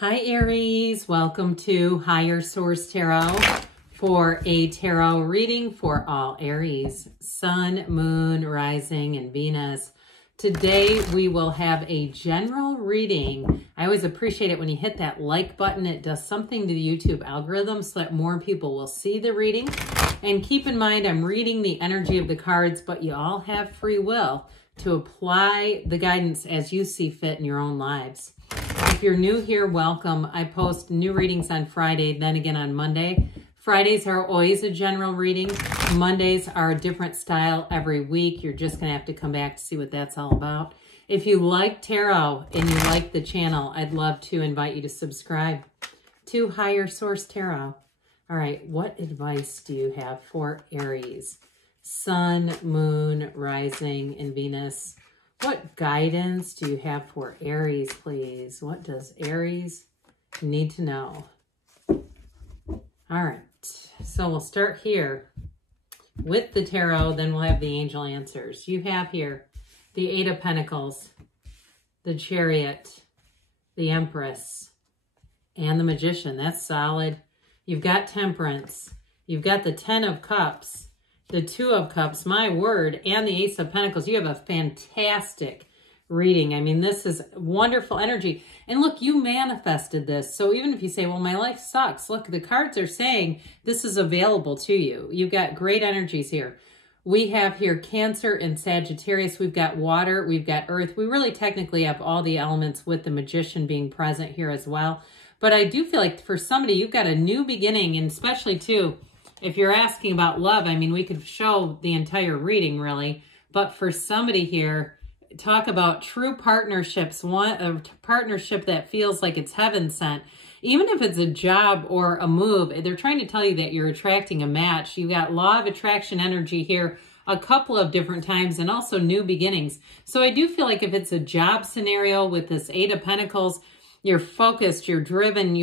Hi Aries, welcome to Higher Source Tarot for a tarot reading for all Aries, Sun, Moon, Rising, and Venus. Today we will have a general reading. I always appreciate it when you hit that like button. It does something to the YouTube algorithm so that more people will see the reading. And keep in mind, I'm reading the energy of the cards, but you all have free will to apply the guidance as you see fit in your own lives. If you're new here, welcome. I post new readings on Friday, then again on Monday. Fridays are always a general reading. Mondays are a different style every week. You're just going to have to come back to see what that's all about. If you like tarot and you like the channel, I'd love to invite you to subscribe to Higher Source Tarot. All right, what advice do you have for Aries? Sun, Moon, Rising, and Venus. What guidance do you have for Aries, please? What does Aries need to know? All right, so we'll start here with the tarot, then we'll have the angel answers. You have here the Eight of Pentacles, the Chariot, the Empress, and the Magician. That's solid. You've got Temperance. You've got the Ten of Cups, the Two of Cups, my word, and the Ace of Pentacles. You have a fantastic reading. I mean, this is wonderful energy. And look, you manifested this. So even if you say, well, my life sucks, look, the cards are saying this is available to you. You've got great energies here. We have here Cancer and Sagittarius. We've got water. We've got earth. We really technically have all the elements with the Magician being present here as well. But I do feel like for somebody, you've got a new beginning, and especially too, if you're asking about love, I mean, we could show the entire reading really, but for somebody here, talk about true partnerships, a partnership that feels like it's heaven sent. Even if it's a job or a move, they're trying to tell you that you're attracting a match. You got law of attraction energy here a couple of different times, and also new beginnings. So I do feel like if it's a job scenario with this Eight of Pentacles, you're focused, you're driven,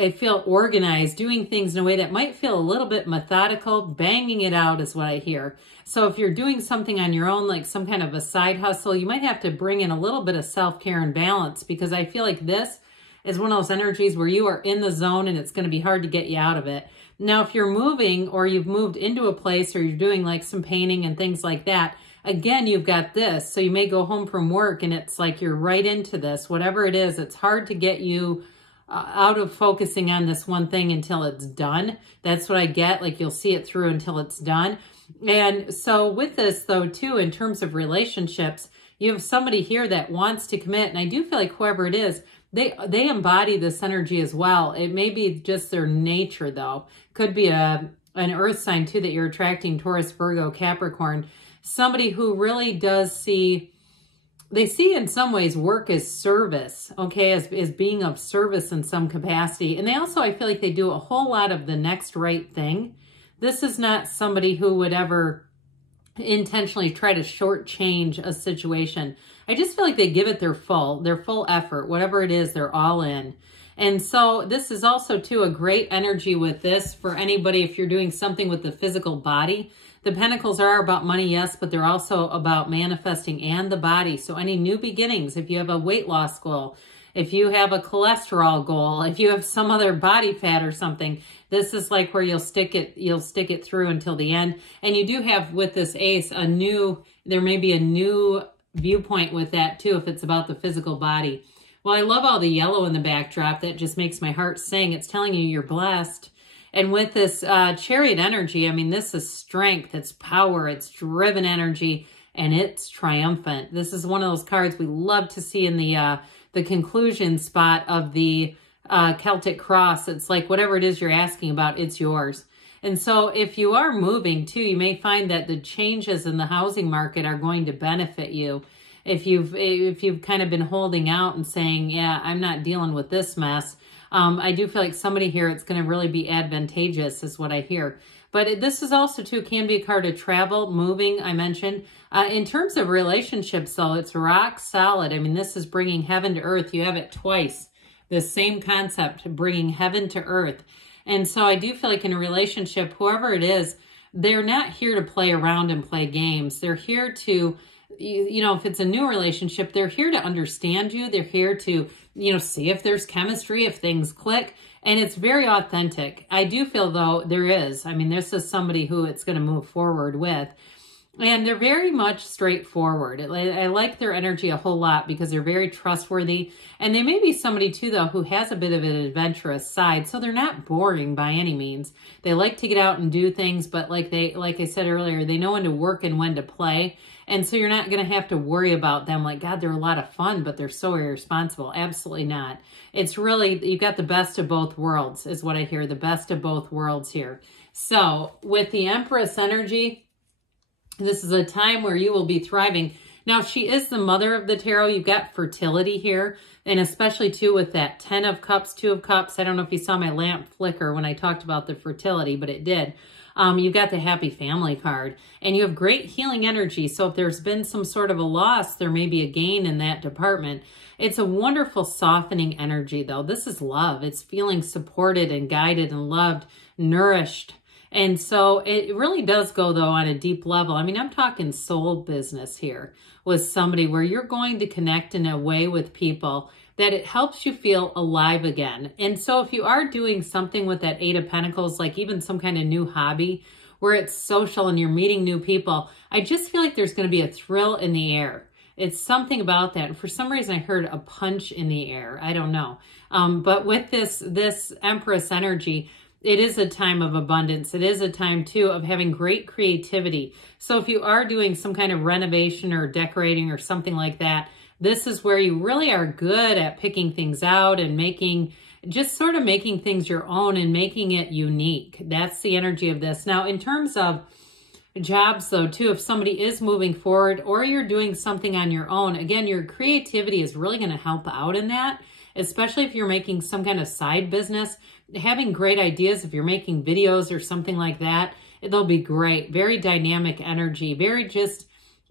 I feel organized, doing things in a way that might feel a little bit methodical. Banging it out is what I hear. So if you're doing something on your own, like some kind of a side hustle, you might have to bring in a little bit of self-care and balance, because I feel like this is one of those energies where you are in the zone and it's going to be hard to get you out of it. Now, if you're moving or you've moved into a place or you're doing like some painting and things like that, again, you've got this. So you may go home from work and it's like you're right into this. Whatever it is, it's hard to get you out of focusing on this one thing until it's done. That's what I get. Like you'll see it through until it's done. And so with this though, too, in terms of relationships, you have somebody here that wants to commit. And I do feel like whoever it is, they embody this energy as well. It may be just their nature though. Could be an earth sign too that you're attracting: Taurus, Virgo, Capricorn. Somebody who really does see, they see in some ways work as service, okay, as being of service in some capacity. And they also, I feel like they do a whole lot of the next right thing. This is not somebody who would ever intentionally try to shortchange a situation. I just feel like they give it their full effort. Whatever it is, they're all in. And so this is also too a great energy with this for anybody if you're doing something with the physical body. The Pentacles are about money, yes, but they're also about manifesting and the body. So any new beginnings, if you have a weight loss goal, if you have a cholesterol goal, if you have some other body fat or something, this is like where you'll stick it through until the end. And you do have with this ace there may be a new viewpoint with that too, if it's about the physical body. Well, I love all the yellow in the backdrop. That just makes my heart sing. It's telling you you're blessed. And with this Chariot energy, I mean, this is strength, it's power, it's driven energy, and it's triumphant. This is one of those cards we love to see in the conclusion spot of the Celtic cross. It's like whatever it is you're asking about, it's yours. And so if you are moving too, you may find that the changes in the housing market are going to benefit you. If you've kind of been holding out and saying, yeah, I'm not dealing with this mess, I do feel like somebody here, it's going to really be advantageous is what I hear. But this is also too, can be a card of travel, moving, I mentioned. In terms of relationships though, it's rock solid. I mean, this is bringing heaven to earth. You have it twice. The same concept, bringing heaven to earth. And so I do feel like in a relationship, whoever it is, they're not here to play around and play games. They're here to you know, if it's a new relationship, they're here to understand you. They're here to, you know, see if there's chemistry, if things click. And it's very authentic. I do feel, though, there is. I mean, this is somebody who it's going to move forward with. And they're very much straightforward. I like their energy a whole lot because they're very trustworthy. And they may be somebody, too, though, who has a bit of an adventurous side. So they're not boring by any means. They like to get out and do things. But like I said earlier, they know when to work and when to play. And so you're not going to have to worry about them like, God, they're a lot of fun, but they're so irresponsible. Absolutely not. It's really, you've got the best of both worlds is what I hear. The best of both worlds here. So with the Empress energy, this is a time where you will be thriving. Now, she is the mother of the tarot. You've got fertility here, and especially, too, with that 10 of Cups, 2 of Cups. I don't know if you saw my lamp flicker when I talked about the fertility, but it did. You've got the happy family card, and you have great healing energy. So if there's been some sort of a loss, there may be a gain in that department. It's a wonderful softening energy, though. This is love. It's feeling supported and guided and loved, nourished. And so it really does go, though, on a deep level. I mean, I'm talking soul business here with somebody where you're going to connect in a way with people that it helps you feel alive again. And so if you are doing something with that 8 of Pentacles, like even some kind of new hobby where it's social and you're meeting new people, I just feel like there's going to be a thrill in the air. It's something about that. And for some reason, I heard a punch in the air. I don't know. But with this Empress energy, it is a time of abundance. It is a time, too, of having great creativity. So if you are doing some kind of renovation or decorating or something like that, this is where you really are good at picking things out and just sort of making things your own and making it unique. That's the energy of this. Now, in terms of jobs, though, too, if somebody is moving forward or you're doing something on your own, again, your creativity is really going to help out in that, especially if you're making some kind of side business. Having great ideas, if you're making videos or something like that, they'll be great. Very dynamic energy, very just,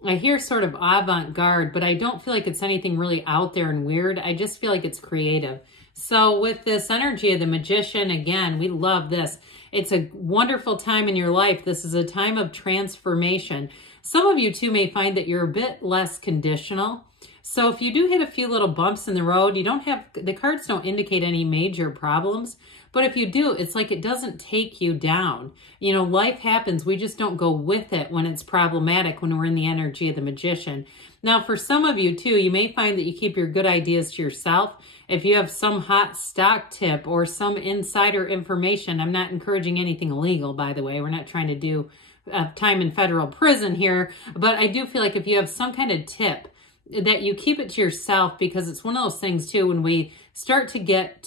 I hear sort of avant-garde, but I don't feel like it's anything really out there and weird. I just feel like it's creative. So with this energy of the Magician, again, we love this. It's a wonderful time in your life. This is a time of transformation. Some of you, too, may find that you're a bit less conditional. So if you do hit a few little bumps in the road, the cards don't indicate any major problems. But if you do, it's like it doesn't take you down. You know, life happens. We just don't go with it when it's problematic, when we're in the energy of the Magician. Now, for some of you, too, you may find that you keep your good ideas to yourself. If you have some hot stock tip or some insider information, I'm not encouraging anything illegal, by the way. We're not trying to do time in federal prison here. But I do feel like if you have some kind of tip, that you keep it to yourself, because it's one of those things, too, when we start to get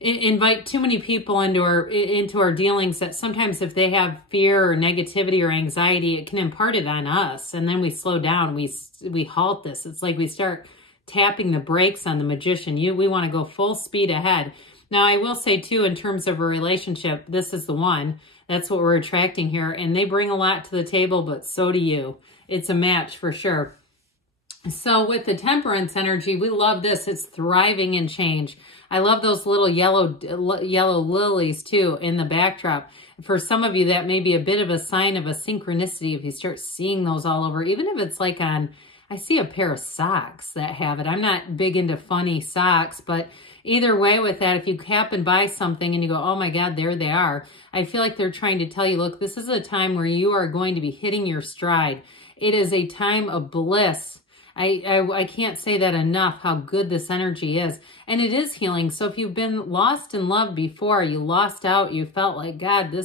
invite too many people into our dealings, that sometimes if they have fear or negativity or anxiety, it can impart it on us. And then we slow down. We halt this. It's like we start tapping the brakes on the Magician. We want to go full speed ahead. Now, I will say, too, in terms of a relationship, this is the one. That's what we're attracting here. And they bring a lot to the table, but so do you. It's a match for sure. So with the Temperance energy, we love this. It's thriving in change. I love those little yellow lilies, too, in the backdrop. For some of you, that may be a bit of a sign of a synchronicity if you start seeing those all over, even if it's like on, I see a pair of socks that have it. I'm not big into funny socks, but either way with that, if you happen by something and you go, oh my God, there they are, I feel like they're trying to tell you, look, this is a time where you are going to be hitting your stride. It is a time of bliss. I can't say that enough, how good this energy is. And it is healing. So if you've been lost in love before, you lost out, you felt like, God,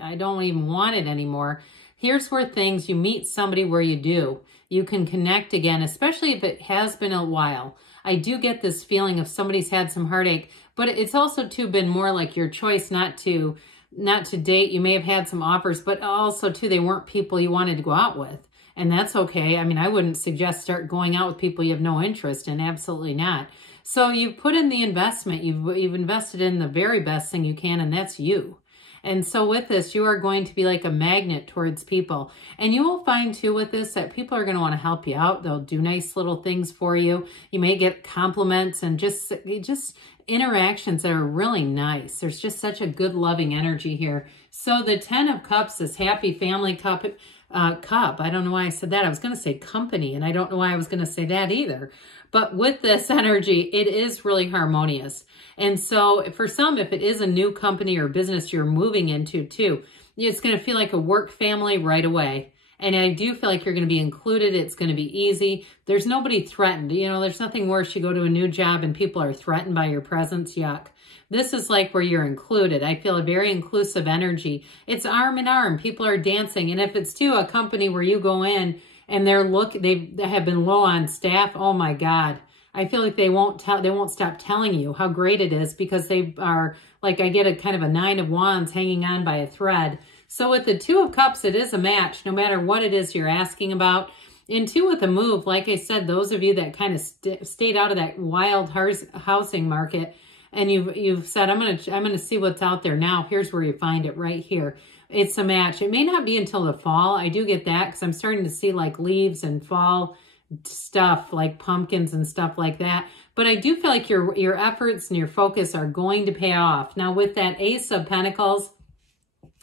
I don't even want it anymore. Here's where you meet somebody where you do. You can connect again, especially if it has been a while. I do get this feeling if somebody's had some heartache, but it's also, too, been more like your choice not to date. You may have had some offers, but also, too, they weren't people you wanted to go out with. And that's okay. I mean, I wouldn't suggest start going out with people you have no interest in. Absolutely not. So you've put in the investment. You've invested in the very best thing you can, and that's you. And so with this, you are going to be like a magnet towards people. And you will find, too, with this, that people are going to want to help you out. They'll do nice little things for you. You may get compliments and just interactions that are really nice. There's just such a good, loving energy here. So the 10 of Cups, this happy family cup, cup. I don't know why I said that. I was going to say company, and I don't know why I was going to say that either. But with this energy, it is really harmonious. And so for some, if it is a new company or business you're moving into too, it's going to feel like a work family right away. And I do feel like you're going to be included. It's going to be easy. There's nobody threatened. You know, there's nothing worse. You go to a new job and people are threatened by your presence. Yuck. This is like where you're included. I feel a very inclusive energy. It's arm in arm. People are dancing. And if it's to a company where you go in and they have been low on staff, oh my God. I feel like they won't stop telling you how great it is, because they are like, I get a kind of a 9 of Wands hanging on by a thread. So with the 2 of Cups, it is a match no matter what it is you're asking about. And 2 with a move, like I said, those of you that kind of stayed out of that wild housing market, and you've said, I'm gonna see what's out there now. Here's where you find it right here. It's a match. It may not be until the fall. I do get that because I'm starting to see like leaves and fall stuff like pumpkins and stuff like that. But I do feel like your efforts and your focus are going to pay off. Now with that Ace of Pentacles,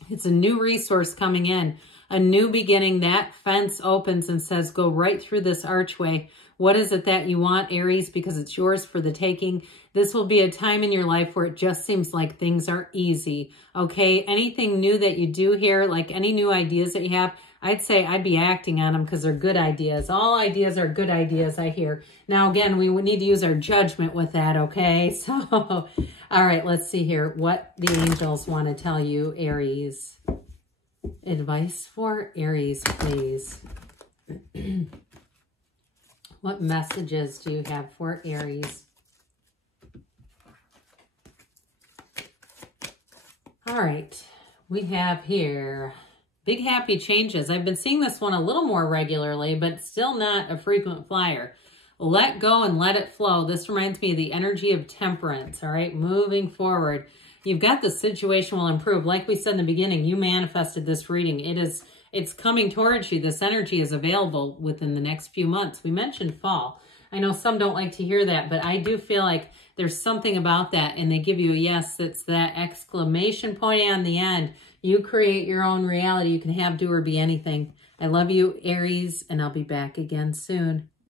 it's a new resource coming in, a new beginning. That fence opens and says, go right through this archway. What is it that you want, Aries? Because it's yours for the taking. This will be a time in your life where it just seems like things are easy, okay? Anything new that you do here, like any new ideas that you have, I'd say I'd be acting on them because they're good ideas. All ideas are good ideas, I hear. Now, again, we would need to use our judgment with that, okay? So, all right, let's see here what the angels want to tell you, Aries. Advice for Aries, please. What messages do you have for Aries? All right, we have here big happy changes. I've been seeing this one a little more regularly, but still not a frequent flyer. Let go and let it flow. This reminds me of the energy of temperance, all right? Moving forward. You've got the situation will improve. Like we said in the beginning, you manifested this reading. It's coming towards you. This energy is available within the next few months. We mentioned fall. I know some don't like to hear that, but I do feel like there's something about that, and they give you a yes. It's that exclamation point on the end. You create your own reality. You can have, do, or be anything. I love you, Aries, and I'll be back again soon.